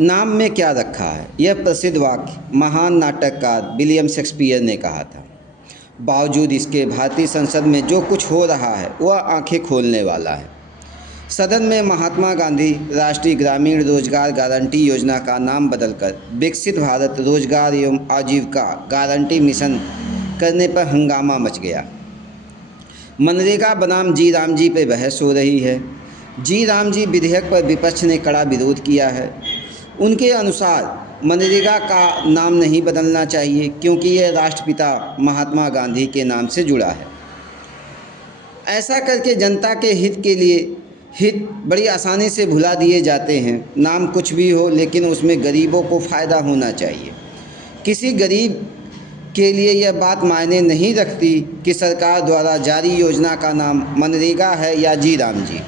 नाम में क्या रखा है, यह प्रसिद्ध वाक्य महान नाटककार विलियम शेक्सपियर ने कहा था। बावजूद इसके भारतीय संसद में जो कुछ हो रहा है वह आंखें खोलने वाला है। सदन में महात्मा गांधी राष्ट्रीय ग्रामीण रोजगार गारंटी योजना का नाम बदलकर विकसित भारत रोजगार एवं आजीविका गारंटी मिशन करने पर हंगामा मच गया। मनरेगा बनाम जी राम जी पर बहस हो रही है। जी राम जी विधेयक पर विपक्ष ने कड़ा विरोध किया है। उनके अनुसार मनरेगा का नाम नहीं बदलना चाहिए क्योंकि यह राष्ट्रपिता महात्मा गांधी के नाम से जुड़ा है। ऐसा करके जनता के हित बड़ी आसानी से भुला दिए जाते हैं। नाम कुछ भी हो लेकिन उसमें गरीबों को फ़ायदा होना चाहिए। किसी गरीब के लिए यह बात मायने नहीं रखती कि सरकार द्वारा जारी योजना का नाम मनरेगा है या जी राम जी।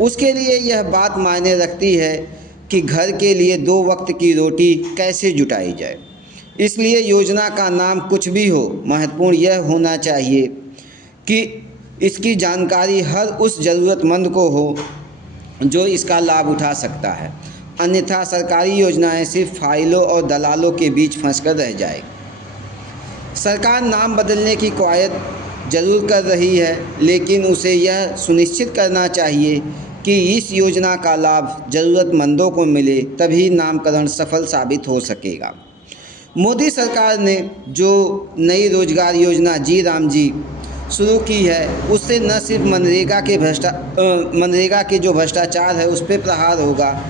उसके लिए यह बात मायने रखती है कि घर के लिए 2 वक्त की रोटी कैसे जुटाई जाए। इसलिए योजना का नाम कुछ भी हो, महत्वपूर्ण यह होना चाहिए कि इसकी जानकारी हर उस ज़रूरतमंद को हो जो इसका लाभ उठा सकता है। अन्यथा सरकारी योजनाएं सिर्फ फाइलों और दलालों के बीच फंसकर रह जाएगी। सरकार नाम बदलने की कवायद जरूर कर रही है, लेकिन उसे यह सुनिश्चित करना चाहिए कि इस योजना का लाभ ज़रूरतमंदों को मिले, तभी नामकरण सफल साबित हो सकेगा। मोदी सरकार ने जो नई रोजगार योजना जी राम जी शुरू की है, उससे न सिर्फ मनरेगा के जो भ्रष्टाचार है उस पर प्रहार होगा,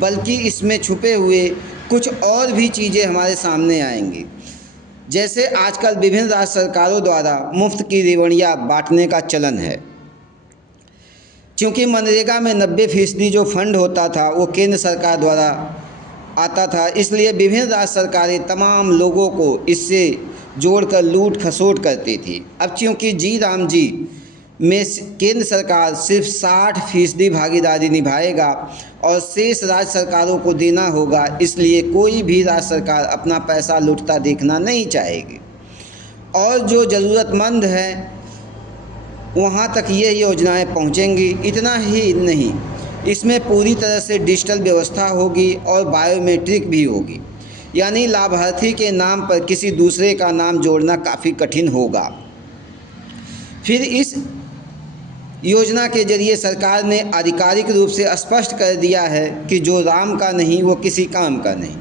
बल्कि इसमें छुपे हुए कुछ और भी चीज़ें हमारे सामने आएंगी। जैसे आजकल विभिन्न राज्य सरकारों द्वारा मुफ्त की रेवड़ियाँ बांटने का चलन है। क्योंकि मनरेगा में 90% जो फंड होता था वो केंद्र सरकार द्वारा आता था, इसलिए विभिन्न राज्य सरकारें तमाम लोगों को इससे जोड़कर लूट खसोट करती थी। अब क्योंकि जी राम जी में केंद्र सरकार सिर्फ 60% भागीदारी निभाएगा और शेष राज्य सरकारों को देना होगा, इसलिए कोई भी राज्य सरकार अपना पैसा लूटता देखना नहीं चाहेगी। और जो ज़रूरतमंद है वहाँ तक ये योजनाएं पहुँचेंगी। इतना ही नहीं, इसमें पूरी तरह से डिजिटल व्यवस्था होगी और बायोमेट्रिक भी होगी, यानी लाभार्थी के नाम पर किसी दूसरे का नाम जोड़ना काफ़ी कठिन होगा। फिर इस योजना के जरिए सरकार ने आधिकारिक रूप से स्पष्ट कर दिया है कि जो राम का नहीं वो किसी काम का नहीं।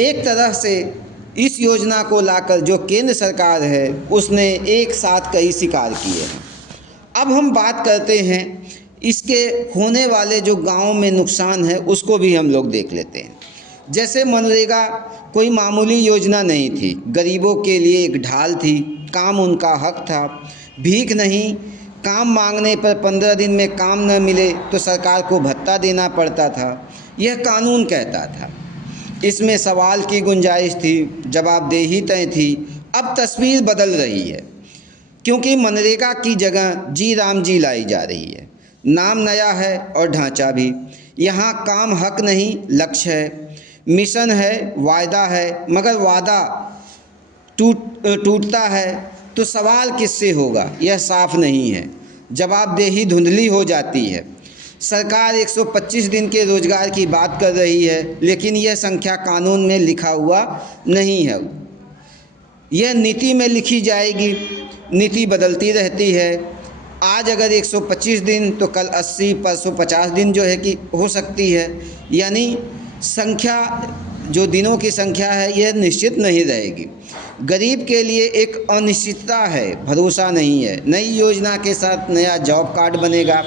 एक तरह से इस योजना को लाकर जो केंद्र सरकार है उसने एक साथ कई शिकार किए हैं। अब हम बात करते हैं इसके होने वाले जो गाँव में नुकसान है उसको भी हम लोग देख लेते हैं। जैसे मनरेगा कोई मामूली योजना नहीं थी, गरीबों के लिए एक ढाल थी, काम उनका हक था। भीख नहीं, काम मांगने पर 15 दिन में काम न मिले तो सरकार को भत्ता देना पड़ता था, यह कानून कहता था। इसमें सवाल की गुंजाइश थी, जवाबदेही तय थी। अब तस्वीर बदल रही है क्योंकि मनरेगा की जगह जी राम जी लाई जा रही है। नाम नया है और ढांचा भी। यहाँ काम हक नहीं, लक्ष्य है। मिशन है, वायदा है, मगर वादा टूटता है तो सवाल किससे होगा, यह साफ नहीं है। जवाबदेही धुंधली हो जाती है। सरकार 125 दिन के रोजगार की बात कर रही है, लेकिन यह संख्या कानून में लिखा हुआ नहीं है। यह नीति में लिखी जाएगी। नीति बदलती रहती है। आज अगर 125 दिन तो कल 80, परसों 50 दिन जो है कि हो सकती है। यानी संख्या, जो दिनों की संख्या है, यह निश्चित नहीं रहेगी। गरीब के लिए एक अनिश्चितता है, भरोसा नहीं है। नई योजना के साथ नया जॉब कार्ड बनेगा,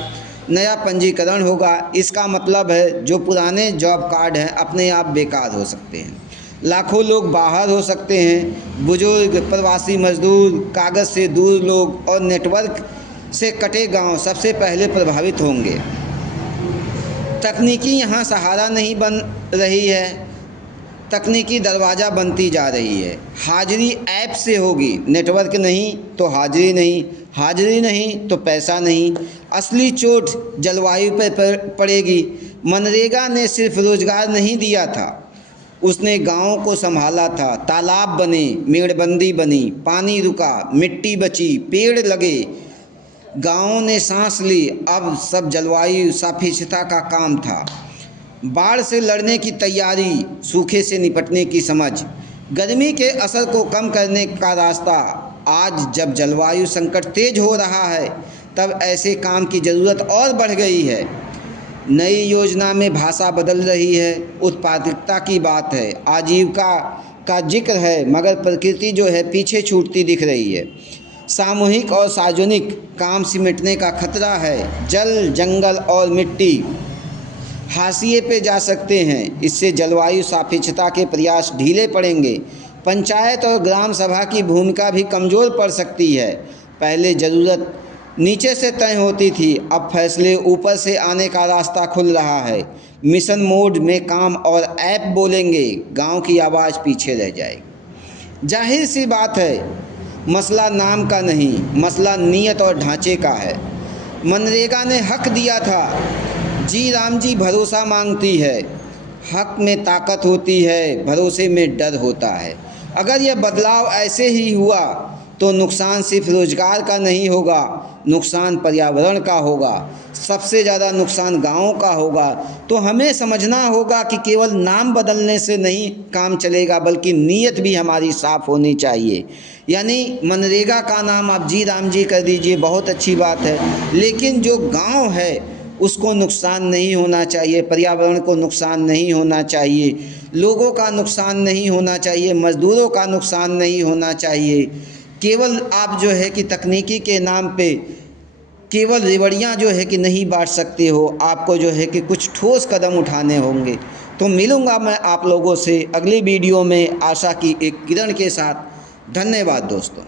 नया पंजीकरण होगा। इसका मतलब है जो पुराने जॉब कार्ड हैं अपने आप बेकार हो सकते हैं। लाखों लोग बाहर हो सकते हैं। बुजुर्ग, प्रवासी मजदूर, कागज़ से दूर लोग और नेटवर्क से कटे गांव सबसे पहले प्रभावित होंगे। तकनीकी यहाँ सहारा नहीं बन रही है, तकनीकी दरवाज़ा बनती जा रही है। हाजिरी ऐप से होगी, नेटवर्क नहीं तो हाजिरी नहीं, हाजिरी नहीं तो पैसा नहीं। असली चोट जलवायु पर पड़ेगी। मनरेगा ने सिर्फ रोजगार नहीं दिया था, उसने गाँव को संभाला था। तालाब बने, मेड़बंदी बनी, पानी रुका, मिट्टी बची, पेड़ लगे, गाँव ने सांस ली। अब सब जलवायु सापेक्षता का काम था। बाढ़ से लड़ने की तैयारी, सूखे से निपटने की समझ, गर्मी के असर को कम करने का रास्ता। आज जब जलवायु संकट तेज हो रहा है तब ऐसे काम की ज़रूरत और बढ़ गई है। नई योजना में भाषा बदल रही है, उत्पादकता की बात है, आजीविका का जिक्र है, मगर प्रकृति जो है पीछे छूटती दिख रही है। सामूहिक और सार्वजनिक काम सिमटने का खतरा है। जल, जंगल और मिट्टी हाशिए पे जा सकते हैं। इससे जलवायु सापेक्षता के प्रयास ढीले पड़ेंगे। पंचायत और ग्राम सभा की भूमिका भी कमज़ोर पड़ सकती है। पहले ज़रूरत नीचे से तय होती थी, अब फैसले ऊपर से आने का रास्ता खुल रहा है। मिशन मोड में काम और ऐप बोलेंगे, गांव की आवाज़ पीछे रह जाएगी। जाहिर सी बात है, मसला नाम का नहीं, मसला नीयत और ढांचे का है। मनरेगा ने हक दिया था, जी राम जी भरोसा मांगती है। हक में ताकत होती है, भरोसे में डर होता है। अगर यह बदलाव ऐसे ही हुआ तो नुकसान सिर्फ रोजगार का नहीं होगा, नुकसान पर्यावरण का होगा, सबसे ज़्यादा नुकसान गाँव का होगा। तो हमें समझना होगा कि केवल नाम बदलने से नहीं काम चलेगा, बल्कि नीयत भी हमारी साफ़ होनी चाहिए। यानी मनरेगा का नाम आप जी राम जी कर दीजिए, बहुत अच्छी बात है, लेकिन जो गाँव है उसको नुकसान नहीं होना चाहिए, पर्यावरण को नुकसान नहीं होना चाहिए, लोगों का नुकसान नहीं होना चाहिए, मज़दूरों का नुकसान नहीं होना चाहिए। केवल आप जो है कि तकनीकी के नाम पे केवल रेवड़ियाँ जो है कि नहीं बांट सकते हो, आपको जो है कि कुछ ठोस कदम उठाने होंगे। तो मिलूँगा मैं आप लोगों से अगली वीडियो में आशा की एक किरण के साथ। धन्यवाद दोस्तों।